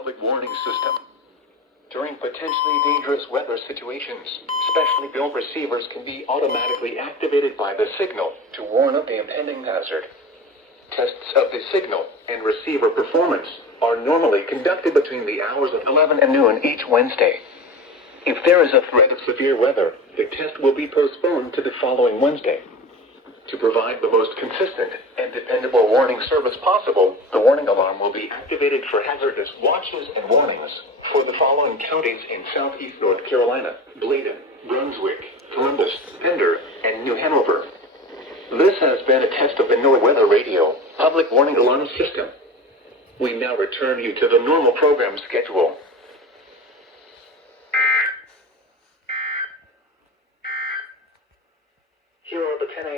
public warning system. During potentially dangerous weather situations, specially built receivers can be automatically activated by the signal to warn of the impending hazard. Tests of the signal and receiver performance are normally conducted between the hours of 11 and noon each Wednesday. If there is a threat of severe weather, the test will be postponed to the following Wednesday. To provide the most consistent and dependable warning service possible, the warning alarm will be activated for hazardous watches and warnings for the following counties in southeast North Carolina: Bladen, Brunswick, Columbus, Pender, and New Hanover. This has been a test of the NOAA Weather Radio Public Warning Alarm System. We now return you to the normal program schedule. Here are the 10 a.m.